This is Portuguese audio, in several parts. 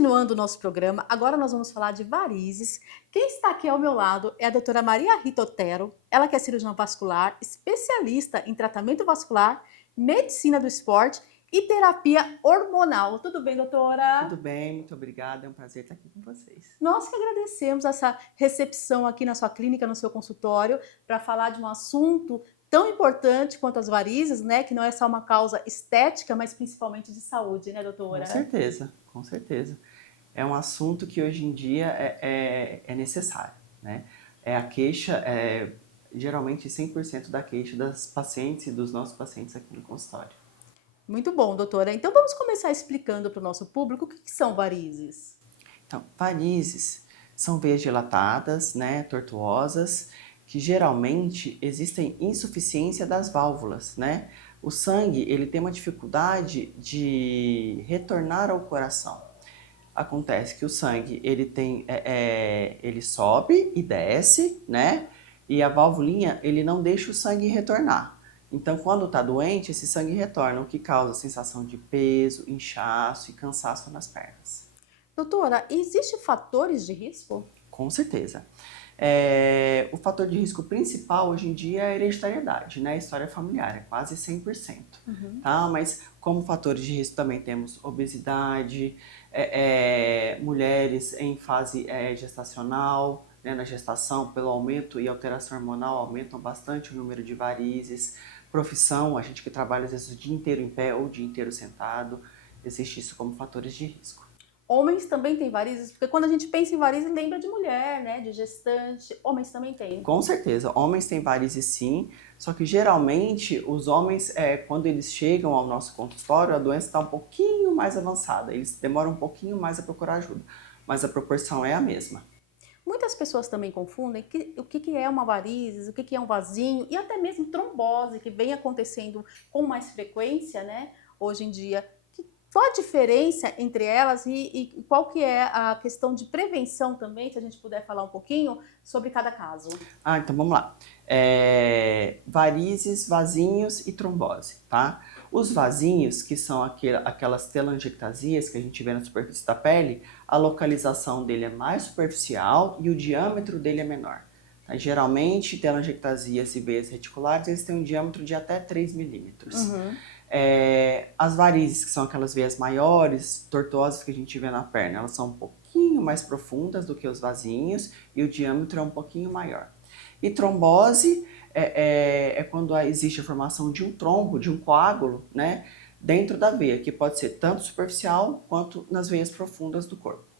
Continuando o nosso programa, agora nós vamos falar de varizes. Quem está aqui ao meu lado é a doutora Maria Rita Otero, ela que é cirurgiã vascular, especialista em tratamento vascular, medicina do esporte e terapia hormonal. Tudo bem, doutora? Tudo bem, muito obrigada. É um prazer estar aqui com vocês. Nós que agradecemos essa recepção aqui na sua clínica, no seu consultório, para falar de um assunto tão importante quanto as varizes, né? Que não é só uma causa estética, mas principalmente de saúde, né, Com doutora? certeza, com certeza. É um assunto que hoje em dia é necessário, né? É a queixa, geralmente 100% da queixa das pacientes e dos nossos pacientes aqui no consultório. Muito bom, doutora. Então vamos começar explicando para o nosso público o que são varizes. Então, varizes são veias dilatadas, né, tortuosas, que geralmente existem insuficiência das válvulas, né? O sangue, ele tem uma dificuldade de retornar ao coração. Acontece que o sangue, ele sobe e desce, né? E a valvulinha, ele não deixa o sangue retornar. Então, quando está doente, esse sangue retorna, o que causa sensação de peso, inchaço e cansaço nas pernas. Doutora, existem fatores de risco? Com certeza. O fator de risco principal hoje em dia é a hereditariedade, né? A história familiar, é quase 100%. Uhum. Tá? Mas como fatores de risco também temos obesidade, mulheres em fase gestacional, né? Na gestação, pelo aumento e alteração hormonal, aumentam bastante o número de varizes. Profissão, a gente que trabalha às vezes o dia inteiro em pé ou o dia inteiro sentado, existe isso como fatores de risco. Homens também têm varizes? Porque quando a gente pensa em varizes, lembra de mulher, né? De gestante. Homens também têm. Com certeza, homens têm varizes sim, só que geralmente os homens, quando eles chegam ao nosso consultório, a doença está um pouquinho mais avançada, eles demoram um pouquinho mais a procurar ajuda, mas a proporção é a mesma. Muitas pessoas também confundem o que é uma varizes, o que é um vasinho e até mesmo trombose, que vem acontecendo com mais frequência, né? Hoje em dia. Qual a diferença entre elas e qual que é a questão de prevenção também, se a gente puder falar um pouquinho sobre cada caso? Então vamos lá. Varizes, vasinhos e trombose, tá? Os vasinhos, que são aquelas telangiectasias que a gente vê na superfície da pele, a localização dele é mais superficial e o diâmetro dele é menor. Tá? Geralmente, telangiectasias e veias reticulares, eles têm um diâmetro de até 3 milímetros. Uhum. As varizes, que são aquelas veias maiores, tortuosas que a gente vê na perna, elas são um pouquinho mais profundas do que os vasinhos e o diâmetro é um pouquinho maior. E trombose é quando existe a formação de um trombo, de um coágulo, né, dentro da veia, que pode ser tanto superficial quanto nas veias profundas do corpo.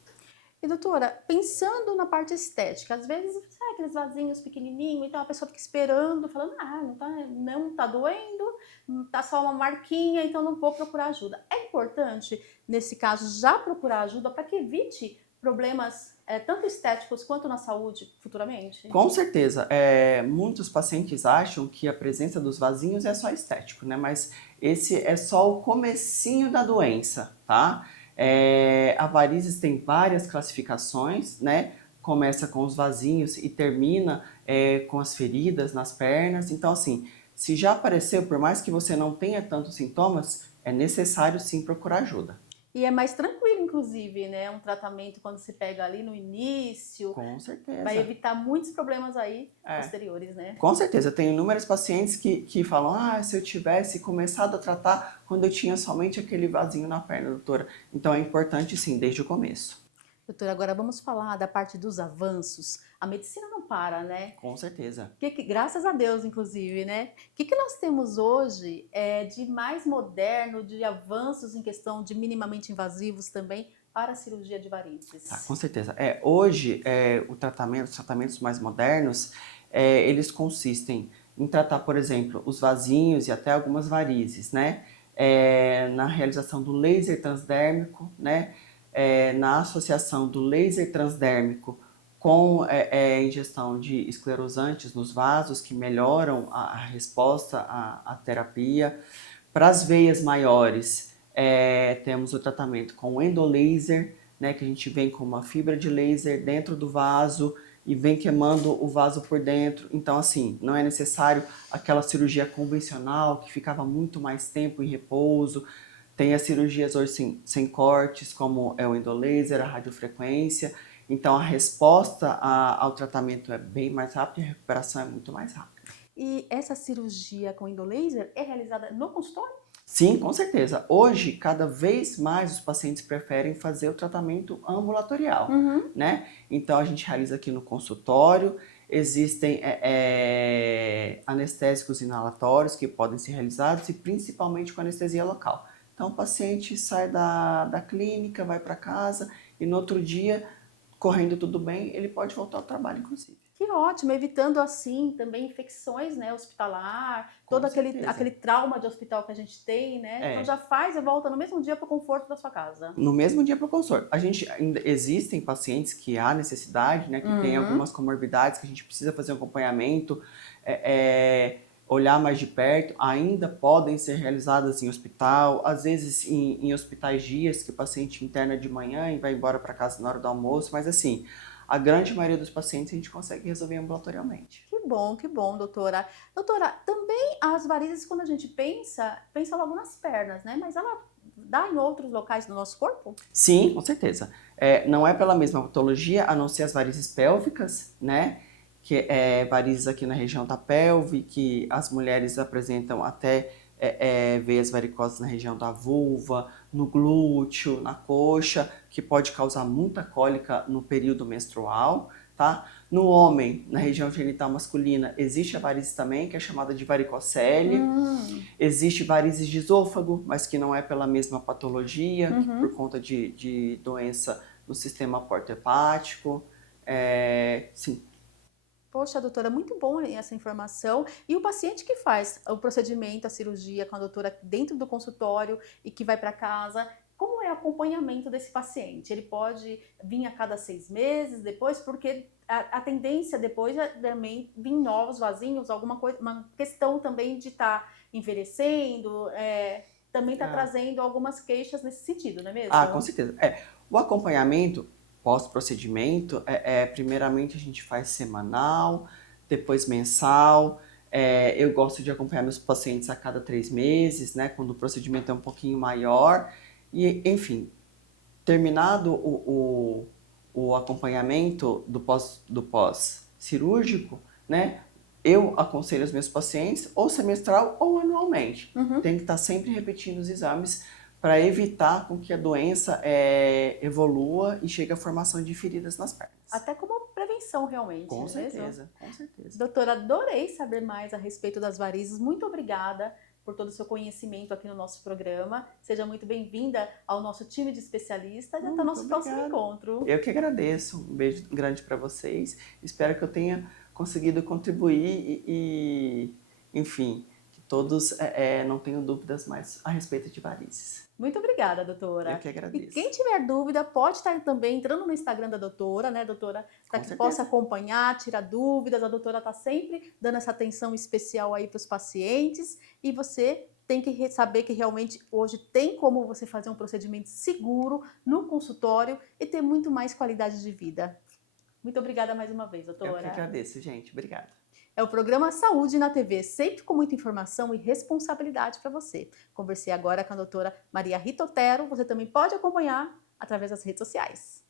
E doutora, pensando na parte estética, às vezes, sabe aqueles vasinhos pequenininhos, então a pessoa fica esperando, falando, não tá doendo, tá só uma marquinha, então não vou procurar ajuda. É importante, nesse caso, já procurar ajuda para que evite problemas tanto estéticos quanto na saúde futuramente? Com certeza, muitos pacientes acham que a presença dos vasinhos é só estético, né? Mas esse é só o comecinho da doença, tá? A varizes tem várias classificações, né? Começa com os vasinhos e termina com as feridas nas pernas. Então, assim, se já apareceu, por mais que você não tenha tantos sintomas, é necessário sim procurar ajuda. E é mais tranquilo, inclusive, né? Um tratamento quando se pega ali no início, Com vai certeza. evitar muitos problemas aí É. posteriores, né? Com certeza, eu tenho inúmeros pacientes que falam, se eu tivesse começado a tratar quando eu tinha somente aquele vasinho na perna, doutora. Então é importante sim, desde o começo. Doutora, agora vamos falar da parte dos avanços. A medicina não para, né? Com certeza. Graças a Deus, inclusive, né? O que nós temos hoje de mais moderno, de avanços em questão de minimamente invasivos também para a cirurgia de Tá, varizes? com certeza. Hoje, os tratamentos mais modernos, eles consistem em tratar, por exemplo, os vasinhos e até algumas varizes, né? Na realização do laser transdérmico, né? Na associação do laser transdérmico com ingestão de esclerosantes nos vasos, que melhoram a resposta à terapia. Para as veias maiores, temos o tratamento com endolaser, né, que a gente vem com uma fibra de laser dentro do vaso e vem queimando o vaso por dentro. Então, assim, não é necessário aquela cirurgia convencional que ficava muito mais tempo em repouso. Tem as cirurgias hoje sem cortes, como é o endolaser, a radiofrequência. Então, a resposta ao tratamento é bem mais rápida e a recuperação é muito mais rápida. E essa cirurgia com endolaser é realizada no consultório? Sim, com certeza. Hoje, cada vez mais os pacientes preferem fazer o tratamento ambulatorial, né? Então, a gente realiza aqui no consultório. Existem anestésicos inalatórios que podem ser realizados e principalmente com anestesia local. Então, o paciente sai da clínica, vai para casa e no outro dia, correndo tudo bem, ele pode voltar ao trabalho, inclusive. Que ótimo, evitando assim também infecções, né, hospitalar, Com todo certeza. aquele trauma de hospital que a gente tem, né? Então já faz e volta no mesmo dia para o conforto da sua casa. No mesmo dia para o consultório. Existem pacientes que há necessidade, né, que tem algumas comorbidades, que a gente precisa fazer um acompanhamento, olhar mais de perto, ainda podem ser realizadas em hospital, às vezes em hospitais dias, que o paciente interna de manhã e vai embora para casa na hora do almoço, mas assim, a grande maioria dos pacientes a gente consegue resolver ambulatorialmente. Que bom, doutora. Doutora, também as varizes, quando a gente pensa logo nas pernas, né? Mas ela dá em outros locais do nosso corpo? Sim, com certeza. Não é pela mesma patologia, a não ser as varizes pélvicas, né? Que é varizes aqui na região da pelve, que as mulheres apresentam até veias varicosas na região da vulva, no glúteo, na coxa, que pode causar muita cólica no período menstrual, tá? No homem, na região genital masculina, existe a varize também, que é chamada de varicocele. Existe varizes de esôfago, mas que não é pela mesma patologia, que por conta de doença no sistema porto-hepático. Sim. Poxa, doutora, muito bom essa informação. E o paciente que faz o procedimento, a cirurgia com a doutora dentro do consultório e que vai para casa, como é o acompanhamento desse paciente? Ele pode vir a cada 6 meses depois, porque a tendência depois é também vir novos vasinhos, alguma coisa, uma questão também de estar envelhecendo, também está trazendo algumas queixas nesse sentido, não é mesmo? Ah, com certeza. O acompanhamento pós-procedimento, primeiramente a gente faz semanal, depois mensal. Eu gosto de acompanhar meus pacientes a cada 3 meses, né, quando o procedimento é um pouquinho maior. E, enfim, terminado o acompanhamento do pós-cirúrgico, né, eu aconselho os meus pacientes ou semestral ou anualmente. Tem que estar sempre repetindo os exames para evitar com que a doença evolua e chegue à formação de feridas nas pernas. Até como prevenção, realmente. Com certeza, mesmo? Com certeza. Doutora, adorei saber mais a respeito das varizes. Muito obrigada por todo o seu conhecimento aqui no nosso programa. Seja muito bem-vinda ao nosso time de especialistas e até o nosso próximo encontro. Eu que agradeço. Um beijo grande para vocês. Espero que eu tenha conseguido contribuir e enfim, que todos não tenham dúvidas mais a respeito de varizes. Muito obrigada, doutora. Eu que agradeço. E quem tiver dúvida, pode estar também entrando no Instagram da doutora, né, doutora? Para que possa acompanhar, tirar dúvidas. A doutora está sempre dando essa atenção especial aí para os pacientes. E você tem que saber que realmente hoje tem como você fazer um procedimento seguro no consultório e ter muito mais qualidade de vida. Muito obrigada mais uma vez, doutora. Eu que agradeço, gente. Obrigado. É o programa Saúde na TV, sempre com muita informação e responsabilidade para você. Conversei agora com a doutora Maria Rita Otero. Você também pode acompanhar através das redes sociais.